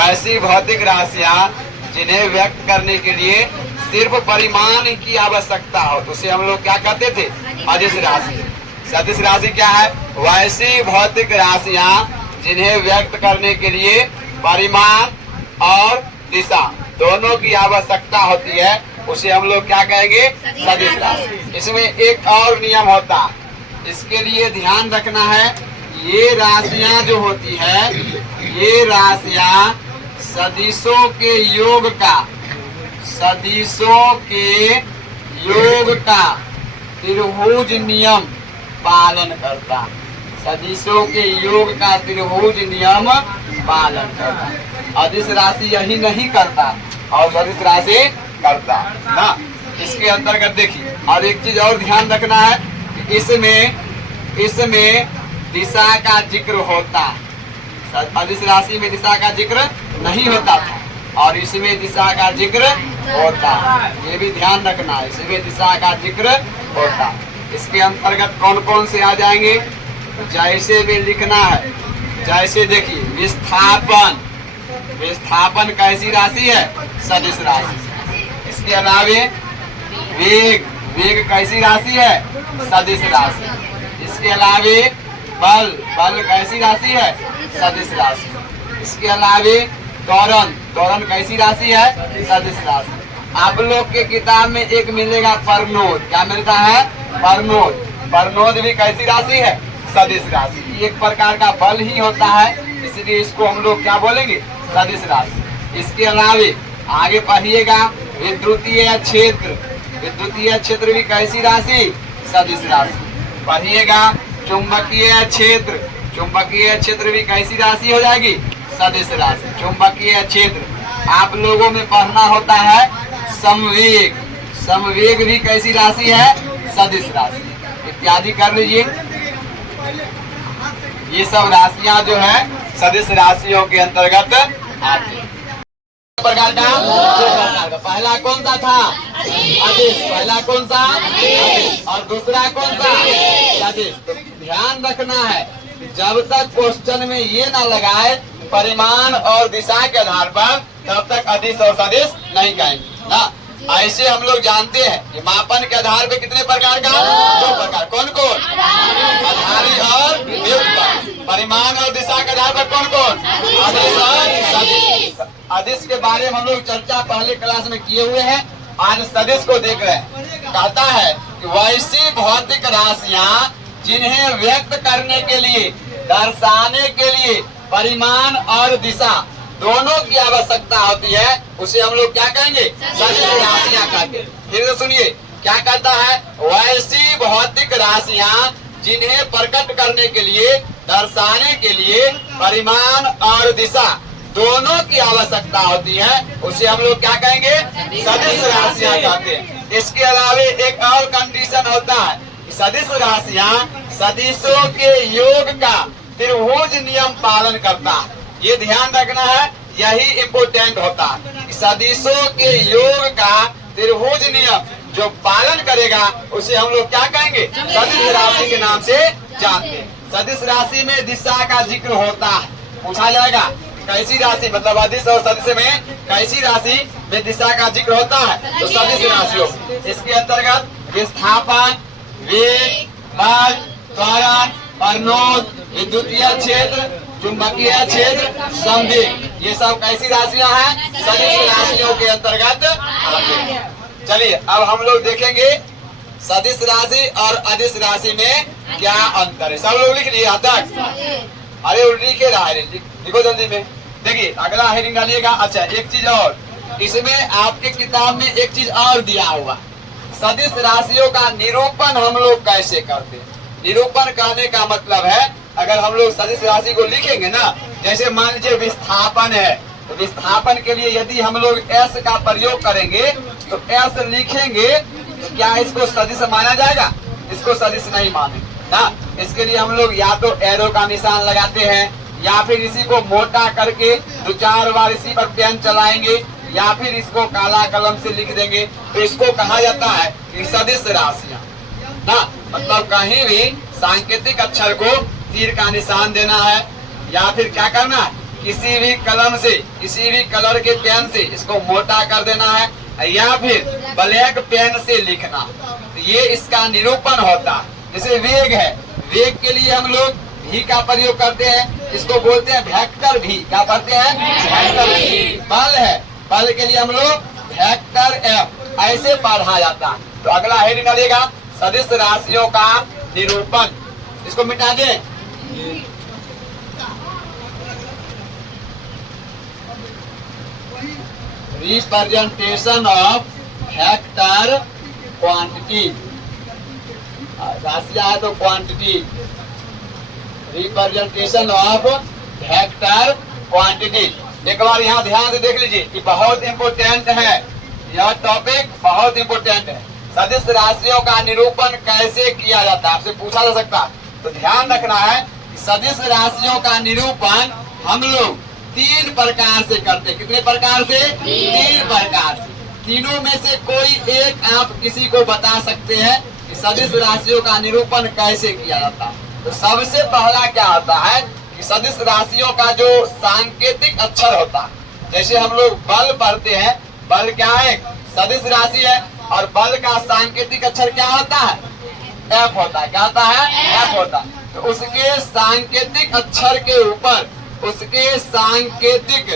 ऐसी भौतिक राशियां जिन्हें व्यक्त करने के लिए सिर्फ परिमाण की आवश्यकता हो तो उसे हम लोग क्या कहते थे? अदिश राशि। सदिश राशि क्या है? वैसी भौतिक राशियां जिन्हें व्यक्त करने के लिए परिमाण और दिशा दोनों की आवश्यकता होती है उसे हम लोग क्या कहेंगे? सदिश राशि। इसमें एक और नियम होता है, इसके लिए ध्यान रखना है। ये राशियां जो होती है, ये राशियां सदिशों के योग का त्रिभुज नियम पालन करता। सदिशों के योग का त्रिभुज नियम पालन करता। अदिश राशि यही नहीं करता और सदिश राशि करता ना। इसके अंतर्गत देखिए, और एक चीज और ध्यान रखना है कि इसमें दिशा का जिक्र होता है। अदिश राशि में दिशा का जिक्र नहीं होता था और इसमें दिशा का जिक्र होता है। ये भी ध्यान रखना है, इसमें दिशा का जिक्र होता है। इसके अंतर्गत कौन कौन से आ जाएंगे? जैसे भी लिखना है, जैसे देखिए विस्थापन कैसी राशि है? सदिश राशि। इसके अलावे वेग कैसी राशि है? सदिश राशि। इसके अलावे बल कैसी राशि है? सदिश राशि। इसके अलावे त्वरण कैसी राशि है? सदिश राशि। आप लोग के किताब में एक मिलेगा परनोद। क्या मिलता है? परनोद भी कैसी राशि है? सदिश राशि। एक प्रकार का बल ही होता है, इसलिए इसको हम लोग क्या बोलेंगे? सदिश राशि। इसके अलावे आगे पढ़िएगा, विद्युतीय क्षेत्र भी कैसी राशि? सदिश राशि। पढ़िएगा चुंबकीय क्षेत्र भी कैसी राशि हो जाएगी? सदिश राशि। चुंबकीय क्षेत्र आप लोगों में पढ़ना होता है समवेग भी कैसी राशि है? सदिश राशि। इत्यादि कर लीजिए। ये सब राशियां जो है सदिश राशियों के अंतर्गत आती है। प्रकार का पहला कौन सा था? अदिश। पहला कौन सा? और दूसरा कौन सा? सदिश। तो ध्यान रखना है, जब तक क्वेश्चन में ये ना लगाए परिमाण और दिशा के आधार पर, तब तक अदिश और सदिश नहीं कहेंगे ना। ऐसे हम लोग जानते हैं कि मापन के आधार पे कितने प्रकार का? 2 प्रकार। कौन कौन? आधारी और व्युत्पन्न। परिमाण और दिशा के आधार पर कौन कौन? अदिश और सदिश। अदिश के बारे में हम लोग चर्चा पहले क्लास में किए हुए हैं, आज सदिश को देख रहे हैं। कहता है कि वैसी भौतिक राशियां जिन्हें व्यक्त करने के लिए, दर्शाने के लिए परिमाण और दिशा दोनों की आवश्यकता होती है उसे हम लोग क्या कहेंगे? सदिश राशियां कहते हैं। फिर सुनिए क्या कहता है? वैसी भौतिक राशियां जिन्हें प्रकट करने के लिए, दर्शाने के लिए परिमाण और दिशा दोनों की आवश्यकता होती है उसे हम लोग क्या कहेंगे? सदिश राशियां कहते हैं। इसके अलावे एक और कंडीशन होता है, सदिश राशियां सदिशों के योग का त्रिभुज नियम पालन करता है। ये ध्यान रखना है, यही इम्पोर्टेंट होता है। सदिशों के योग का त्रिभुज नियम जो पालन करेगा उसे हम लोग क्या कहेंगे? सदिश राशि के नाम से जानते हैं। सदिश राशि में दिशा का जिक्र होता है। पूछा जाएगा कैसी राशि, मतलब अदिश और सदिश में कैसी राशि में दिशा का जिक्र होता है? तो सदिश राशियों। इसके अंतर्गत विस्थापन, वेग, बल, त्वरण, परनोद, विद्युतीय क्षेत्र, चुंबकीय क्षेत्र, संवेग, ये सब कैसी राशियां हैं? सदिश राशियों के अंतर्गत आते हैं। चलिए अब हम लोग देखेंगे सदिश राशि और अदिश राशि में क्या अंतर है। सब लोग लिख लिए यहाँ तक? अरे लिखे रहा है, लिखो जल्दी में। देखिए अगला हेडिंग डालिएगा। अच्छा एक चीज और, इसमें आपके किताब में एक चीज और दिया हुआ, सदिश राशियों का निरूपण हम लोग कैसे करते हैं। निरूपण करने का मतलब है, अगर हम लोग सदिश राशि को लिखेंगे ना, जैसे मान लीजिए विस्थापन है, तो विस्थापन के लिए यदि हम लोग एस का प्रयोग करेंगे तो एस लिखेंगे, तो क्या इसको सदिश माना जाएगा? इसको सदिश नहीं माने ना। इसके लिए हम लोग या तो एरो का निशान लगाते हैं, या फिर इसी को मोटा करके 2-4 बार इसी पर पेन चलाएंगे, या फिर इसको काला कलम से लिख देंगे, तो इसको कहा जाता है कि सदिश राशियां ना। मतलब कहीं भी सांकेतिक अक्षर को तीर का निशान देना है, या फिर क्या करना है? किसी भी कलम से, किसी भी कलर के पेन से इसको मोटा कर देना है, या फिर ब्लैक पेन से लिखना, तो ये इसका निरूपण होता है। जैसे वेग है, वेग के लिए हम लोग भी का प्रयोग करते हैं, इसको बोलते हैं वेक्टर भी। क्या करते हैं? वेक्टर भी। बल है, बल के लिए हम लोग वेक्टर एफ, ऐसे पढ़ा जाता है। तो अगला हेड निकालिएगा सदिश राशियों का निरूपण। इसको मिटा दें। रिप्रेजेंटेशन ऑफ वेक्टर क्वांटिटी, राशियां है तो quantity, representation of vector quantity. एक बार यहाँ ध्यान से देख लीजिए कि बहुत इंपोर्टेंट है, यह टॉपिक बहुत इंपोर्टेंट है। सदिश राशियों का निरूपण कैसे किया जाता है, आपसे पूछा जा सकता है। तो ध्यान रखना है कि सदिश राशियों का निरूपण हम लोग 3 प्रकार से करते हैं। कितने प्रकार से? 3 प्रकार से। तीनों में से कोई एक आप किसी को बता सकते हैं कि सदिश राशियों का निरूपण कैसे किया जाता है। तो सबसे पहला क्या होता है कि सदिश राशियों का जो सांकेतिक अक्षर होता है, जैसे हम लोग बल पढ़ते हैं, बल क्या है? सदिश राशि है, और बल का सांकेतिक अक्षर क्या होता है? एफ होता है। क्या होता है? एफ होता है। तो उसके सांकेतिक अक्षर के ऊपर, उसके सांकेतिक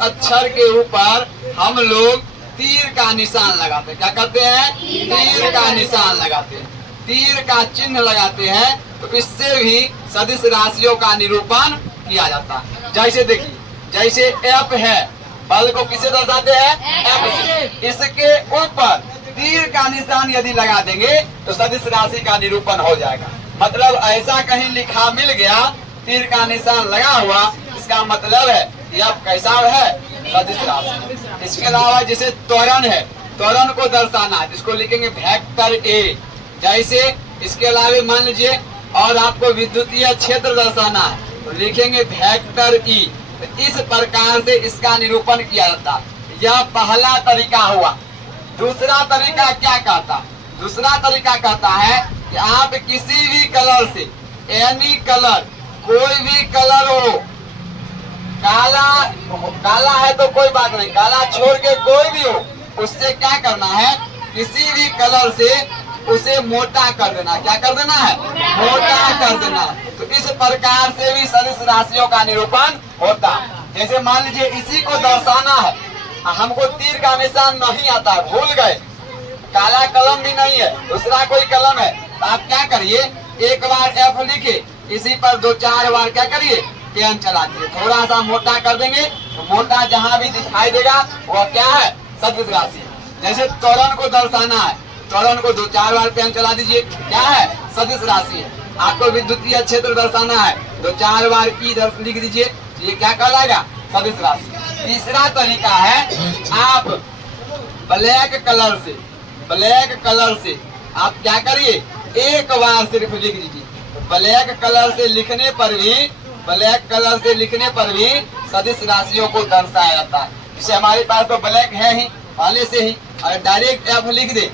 अक्षर के ऊपर हम लोग तीर का निशान लगाते हैं। क्या करते हैं? तीर का निशान लगाते हैं, तीर का चिन्ह लगाते हैं। तो इससे भी सदिश राशियों का निरूपण किया जाता है। जैसे देखिए, जैसे एफ है, बल को किसे दर्शाते हैं? एफ से। इसके ऊपर तीर का निशान यदि लगा देंगे तो सदिश राशि का निरूपण हो जाएगा। मतलब ऐसा कहीं लिखा मिल गया, तीर का निशान लगा हुआ, इसका मतलब है कि अब कैसा है? सदिश राशि। इसके अलावा जैसे त्वरण है, त्वरण को दर्शाना है, जिसको लिखेंगे वेक्टर ए। जैसे इसके अलावा मान लीजिए और आपको विद्युतीय क्षेत्र दर्शाना है, तो लिखेंगे वेक्टर ई। तो इस प्रकार से इसका निरूपण किया जाता है। यह पहला तरीका हुआ। दूसरा तरीका क्या कहता? दूसरा तरीका कहता है कि आप किसी भी कलर से, एनी कलर, कोई भी कलर हो, काला है तो कोई बात नहीं, काला छोड़ के कोई भी हो, उससे क्या करना है? किसी भी कलर से उसे मोटा कर देना। क्या कर देना है? मोटा कर देना। तो इस प्रकार से भी सदिश राशियों का निरूपण होता है। जैसे मान लीजिए इसी को दर्शाना है, हमको तीर का निशान नहीं आता, भूल गए, काला कलम भी नहीं है, दूसरा कोई कलम है, तो आप क्या करिए? एक बार एफ लिखे, इसी पर 2-4 बार क्या करिए? पेन चला दीजिए, थोड़ा सा मोटा कर देंगे, तो मोटा जहाँ भी दिखाई देगा वह क्या है? सदिश राशि। जैसे त्वरण को दर्शाना है, त्वरण को 2-4 बार पेन चला दीजिए, क्या है? सदिश राशि है। आपको विद्युतीय क्षेत्र दर्शाना है, 2-4 बार ई लिख दीजिए, ये क्या कहलाएगा? सदिश राशि। तीसरा तरीका है, आप ब्लैक कलर से आप क्या करिए? एक बार सिर्फ लिख दीजिए। ब्लैक कलर से लिखने पर भी सदिश राशियों को दर्शाया जाता है। जैसे हमारे पास तो ब्लैक है ही पहले से ही, और डायरेक्ट एफ लिख दे,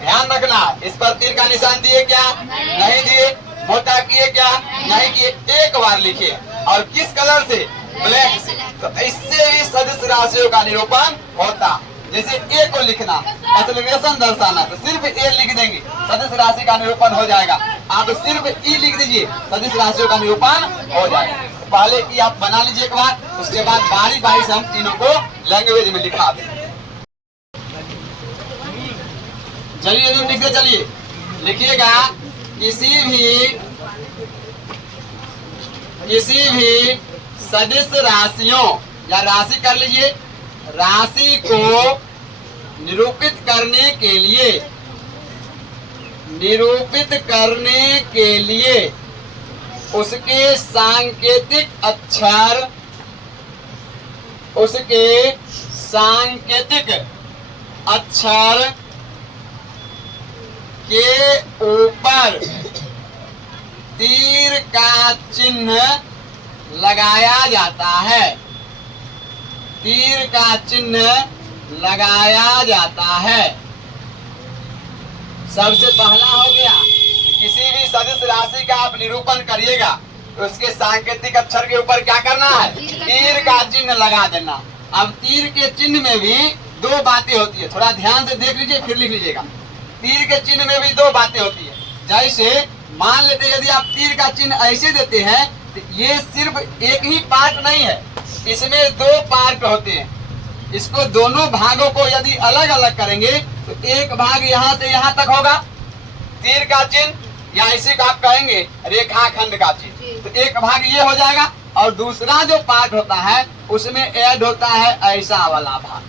ध्यान रखना, इस पर तीर का निशान दिए क्या? नहीं दिए। मोटा किए क्या? नहीं किए। एक बार लिखे, और किस कलर से? ब्लैक से। तो इससे ही सदिश राशियों का निरूपण होता। जैसे ए को लिखना, एक्सेलरेशन दर्शाना, तो सिर्फ ए लिख देंगे, सदिश राशि का निरूपण हो जाएगा। आप सिर्फ ई लिख दीजिए, सदिश राशियों का निरूपण हो जाएगा। पहले ई आप बना लीजिए एक बार, उसके बाद बारी बारी से हम तीनों को लैंग्वेज में लिखा दें। चलिए लिखते चलिए, लिखिएगा किसी भी सदिश राशियों, या राशि कर लीजिए, राशि को निरूपित करने के लिए उसके सांकेतिक अक्षर के ऊपर तीर का चिन्ह लगाया जाता है। तीर का चिन्ह लगाया जाता है। सबसे पहला हो गया, किसी भी सदिश राशि का आप निरूपण करिएगा तो उसके सांकेतिक अक्षर के ऊपर क्या करना है, तीर का चिन्ह लगा देना। अब तीर के चिन्ह में भी दो बातें होती है, थोड़ा ध्यान से देख लीजिए फिर लिख लीजिएगा। तीर के चिन्ह में भी दो बातें होती है। जैसे मान लेते यदि आप तीर का चिन्ह ऐसे देते हैं तो ये सिर्फ एक ही पार्ट नहीं है, इसमें दो पार्ट होते हैं। इसको दोनों भागों को यदि अलग अलग करेंगे तो एक भाग यहाँ से यहाँ तक होगा तीर का चिन्ह, या इसी को आप कहेंगे रेखाखंड का चिन्ह। तो एक भाग ये हो जाएगा और दूसरा जो पार्ट होता है उसमें ऐड होता है ऐसा वाला भाग।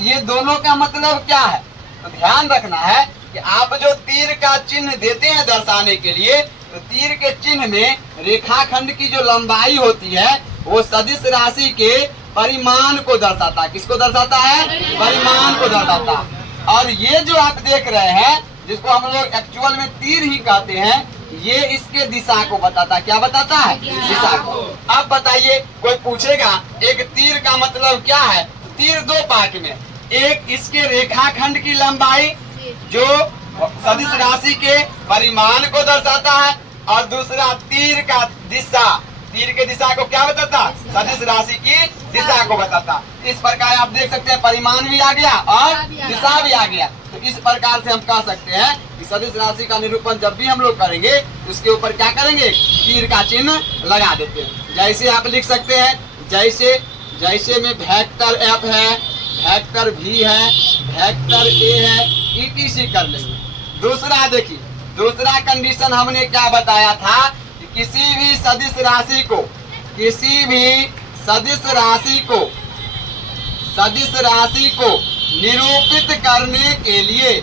ये दोनों का मतलब क्या है, तो ध्यान रखना है कि आप जो तीर का चिन्ह देते हैं दर्शाने के लिए, तो तीर के चिन्ह में रेखाखंड की जो लंबाई होती है वो सदिश राशि के परिमाण को दर्शाता है। किसको दर्शाता है, परिमाण को दर्शाता है। और ये जो आप देख रहे हैं जिसको हम लोग एक्चुअल में तीर ही कहते हैं, ये इसके दिशा को बताता है। क्या बताता है, दिशा को। अब बताइए, कोई पूछेगा एक तीर का मतलब क्या है, तीर दो पार्ट में, एक इसके रेखाखंड की लंबाई जो सदिश राशि के परिमाण को दर्शाता है, और दूसरा तीर का दिशा, तीर के दिशा को क्या बताता, सदिश राशि की दिशा को बताता। इस प्रकार आप देख सकते हैं परिमाण भी आ गया और दिशा भी आ गया। तो इस प्रकार से हम कह सकते हैं कि सदिश राशि का निरूपण जब भी हम लोग करेंगे उसके ऊपर क्या करेंगे, तीर का चिन्ह लगा देते हैं। जैसे आप लिख सकते हैं, जैसे में वेक्टर एफ है, वेक्टर भी है, वेक्टर ए है, ईटीसी कर लेंगे। दूसरा देखिए, दूसरा कंडीशन हमने क्या बताया था कि किसी भी सदिश राशि को निरूपित करने के लिए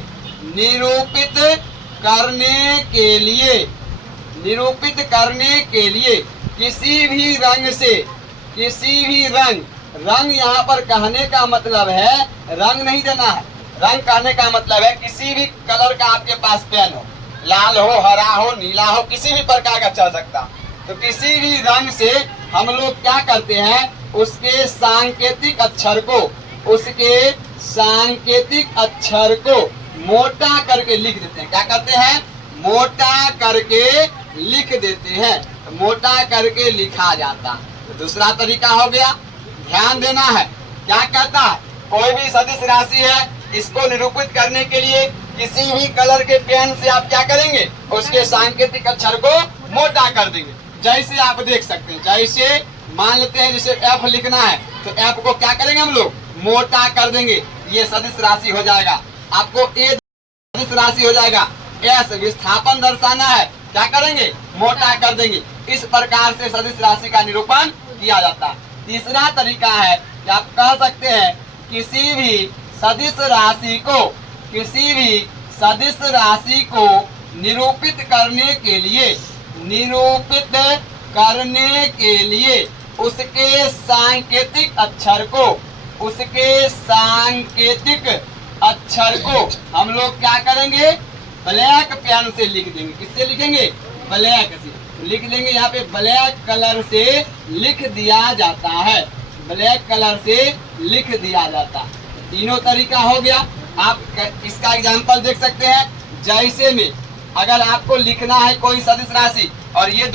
किसी भी रंग यहाँ पर कहने का मतलब है रंग नहीं देना है। रंग कहने का मतलब है किसी भी कलर का आपके पास पेन हो, लाल हो, हरा हो, नीला हो, किसी भी प्रकार का चल सकता। तो किसी भी रंग से हम लोग क्या करते हैं, उसके सांकेतिक अक्षर को मोटा करके लिख देते हैं। क्या करते हैं, मोटा करके लिख देते हैं। तो मोटा करके लिखा जाता। तो दूसरा तरीका हो गया, ध्यान देना है। क्या कहता है, कोई भी सदिश राशि है, इसको निरूपित करने के लिए किसी भी कलर के पेन से आप क्या करेंगे, उसके सांकेतिक अक्षर को मोटा कर देंगे। जैसे आप देख सकते हैं, जैसे मान लेते हैं जैसे एफ लिखना है तो एफ को क्या करेंगे हम लोग, मोटा कर देंगे। ये सदिश राशि हो जाएगा। आपको ए सदिश राशि हो जाएगा। एस विस्थापन दर्शाना है, क्या करेंगे, मोटा कर देंगे। इस प्रकार से सदिश राशि का निरूपण किया जाता है। तीसरा तरीका है कि आप कह सकते हैं किसी भी सदिश राशि को निरूपित करने के लिए उसके सांकेतिक अक्षर को हम लोग क्या करेंगे, ब्लैक पेन से लिख देंगे। किससे लिखेंगे, ब्लैक से लिख देंगे। यहाँ पे ब्लैक कलर से लिख दिया जाता है, ब्लैक कलर से लिख दिया जाता। तीनों तरीका हो गया। आप इसका एग्जांपल देख सकते हैं। जैसे में अगर आपको लिखना है कोई सदिश राशि और ये